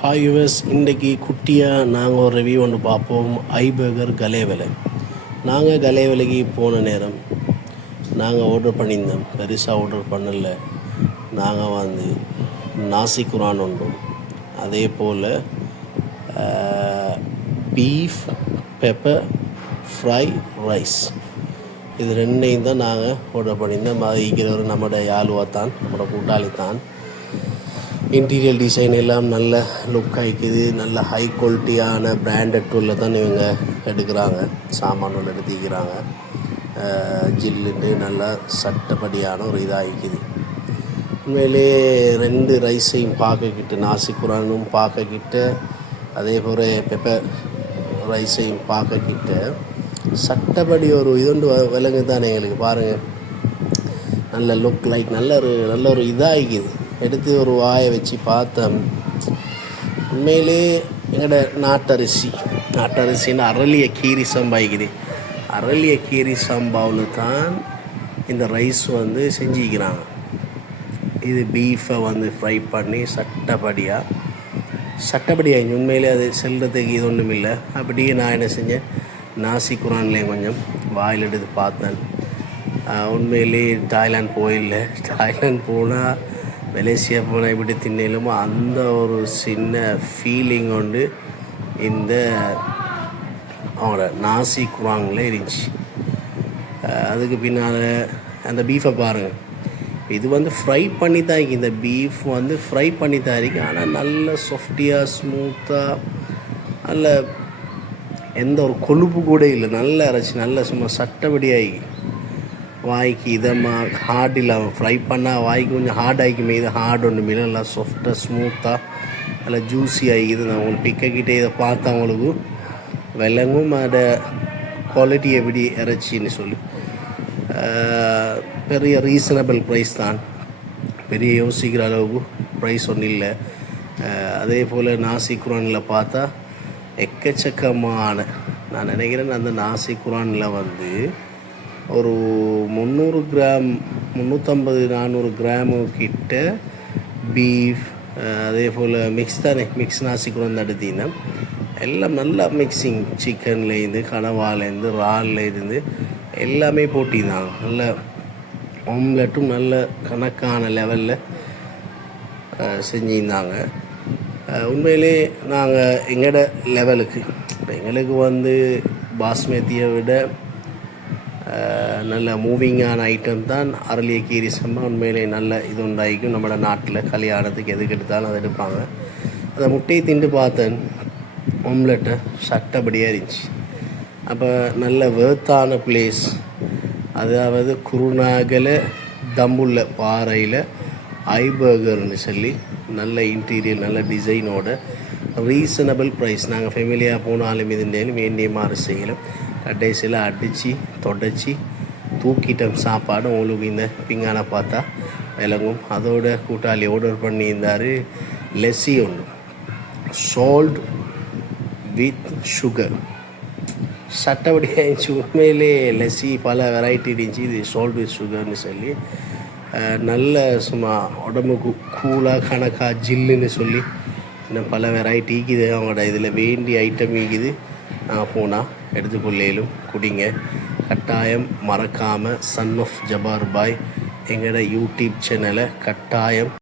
Hi US, இன்றைக்கி குட்டியாக நாங்கள் ஒரு ரிவ்யூ ஒன்று பார்ப்போம். ஐபர்கர் கலேவலை. நாங்கள் கலேவலைக்கு போன நேரம் நாங்கள் ஆர்டர் பண்ணியிருந்தோம். பெருசாக ஆர்டர் பண்ணல. நாங்கள் வந்து நாசி குரான் உண்டும், அதே போல் பீஃப் பெப்பர் ஃப்ரை ரைஸ், இது ரெண்டையும் தான் நாங்கள் ஆர்டர் பண்ணியிருந்தோம். அது இருக்கிறவர் நம்மளோட யாழ்வா தான், நம்மளோட கூட்டாளி தான். இன்டீரியர் டிசைன் எல்லாம் நல்ல லுக் ஆகிக்குது. நல்ல ஹை குவாலிட்டியான பிராண்டட் டூலில் தான் இவங்க எடுக்கிறாங்க, சாமான்கள் எடுத்துக்கிறாங்க. ஜில்லுண்டு நல்லா சட்டப்படியான ஒரு இதாகிக்குது. உண்மையிலே ரெண்டு ரைஸையும் பார்க்கக்கிட்டு, நாசி குரானும் பார்க்கக்கிட்ட, அதே போல் பெப்பர் ரைஸையும் பார்க்கக்கிட்ட சட்டப்படி ஒரு இதுண்டு விலங்கு தானே எங்களுக்கு. பாருங்கள், நல்ல லுக் லைக் நல்ல ஒரு இதாகிக்குது. எடுத்து ஒரு வாயை வச்சு பார்த்தேன். உண்மையிலே எங்களோட நாட்டரிசின்னு அரளிய கீரி சம்பாய்க்குது. அரளிய கீரி சம்பாவில் தான் இந்த ரைஸ் வந்து செஞ்சுக்கிறாங்க. இது பீஃபை வந்து ஃப்ரை பண்ணி சட்டப்படியாக உண்மையிலே அது செல்றதுக்கு இது ஒன்றும் இல்லை. அப்படியே நான் என்ன செஞ்சேன், நாசி குரான்லேயும் கொஞ்சம் வாயில் எடுத்து பார்த்தேன். உண்மையிலே தாய்லாந்து போனால் மலேசியா போனால் எப்படி தின்னலுமோ அந்த ஒரு சின்ன ஃபீலிங் கொண்டு இந்த அவங்களோட நாசி குரானில் இருந்துச்சு. அதுக்கு பின்னால் அந்த பீஃபை பாருங்கள். இது வந்து ஃப்ரை பண்ணி தான் இருக்கு. இந்த பீஃப் வந்து ஃப்ரை பண்ணி தான் இருக்கு. ஆனால் நல்ல சாஃப்டியாக ஸ்மூத்தாக, நல்ல எந்த ஒரு கொழுப்பு கூட இல்லை. நல்ல இறைச்சி, நல்ல சும்மா சட்டப்படியாகி வாய்க்கு இதமாக ஹார்ட் இல்லாமல் ஃப்ரை பண்ணால் வாய்க்கு கொஞ்சம் ஹார்ட் ஆகிக்குமே. இது ஹார்ட் ஒன்றுமே நல்லா சாஃப்டாக ஸ்மூத்தாக நல்லா ஜூஸி ஆகிக்குது. நான் உங்களுக்கு பிக்கக்கிட்டே இதை பார்த்தா அவங்களுக்கு விலங்கும் அதோட குவாலிட்டி எப்படி இறைச்சின்னு சொல்லி. பெரிய ரீசனபிள் ப்ரைஸ் தான், பெரிய யோசிக்கிற அளவுக்கு ப்ரைஸ் ஒன்றும் இல்லை. அதே போல் நாசி குரானில் பார்த்தா எக்கச்சக்கமான, நான் நினைக்கிறேன் அந்த நாசி குரானில் வந்து ஒரு 300 கிராம் 350-400 கிராமு கிட்ட பீஃப், அதே போல் மிக்ஸ் நாசி குரான் எடுத்திங்கன்னா எல்லாம் நல்லா மிக்சிங். சிக்கன்லேருந்து, கனவாலேருந்து, இறால்லேருந்து எல்லாமே போட்டிருந்தாங்க. நல்ல ஆம்லெட்டும் நல்ல கணக்கான லெவலில் செஞ்சுருந்தாங்க. உண்மையிலே நாங்கள் எங்களோட லெவலுக்கு, எங்களுக்கு வந்து பாஸ்மதியை விட நல்ல மூவிங்கான ஐட்டம் தான் அரளிய கீரி சம்பா. உண்மையிலே நல்ல இது உண்டாயிக்கும். நம்மளோட நாட்டில் கல்யாணத்துக்கு எதுக்கு எடுத்தாலும் அதை எடுப்பாங்க. அதை முட்டையை திண்டு பார்த்தேன், ஆம்லெட்டை சட்டப்படியாக இருந்துச்சு. அப்போ நல்ல வேர்த்தான பிளேஸ், அதாவது குருநாகல தம்புள்ள பாறையில் ஐபர்கர்னு சொல்லி நல்ல இன்டீரியர், நல்ல டிசைனோட ரீசனபிள் ப்ரைஸ். நாங்கள் ஃபேமிலியாக போனாலும் இதுண்டேலும் வேண்டிய மாதிரி செய்யலாம். கடைசியில் அடித்து தொடச்சி தூக்கிட்டோம் சாப்பாடு. உங்களுக்கு இந்த பிங்கானை பார்த்தா விளங்கும். அதோட கூட்டாளி ஆர்டர் பண்ணியிருந்தார் லெஸ்ஸி ஒன்று, சால்ட் வித் சுகர். சட்டப்படியாக இருந்துச்சு. உண்மையிலே லெஸ்ஸி பல வெரைட்டி இருந்துச்சு. இது சால்ட் வித் சுகர்னு சொல்லி நல்ல சும்மா உடம்புக்கு கூலாக கணக்காக ஜில்லுன்னு சொல்லி இன்னும் பல வெரைட்டி இருக்குது. அவங்களோட இதில் வேண்டிய ஐட்டம் இருக்குது. நாங்கள் போனால் எடுத்துக்கொள்ளையிலும் குடிங்க. கட்டாயம் மறக்காமல் சன் ஆஃப் ஜபார் பாய் எங்களோட யூடியூப் சேனலை கட்டாயம்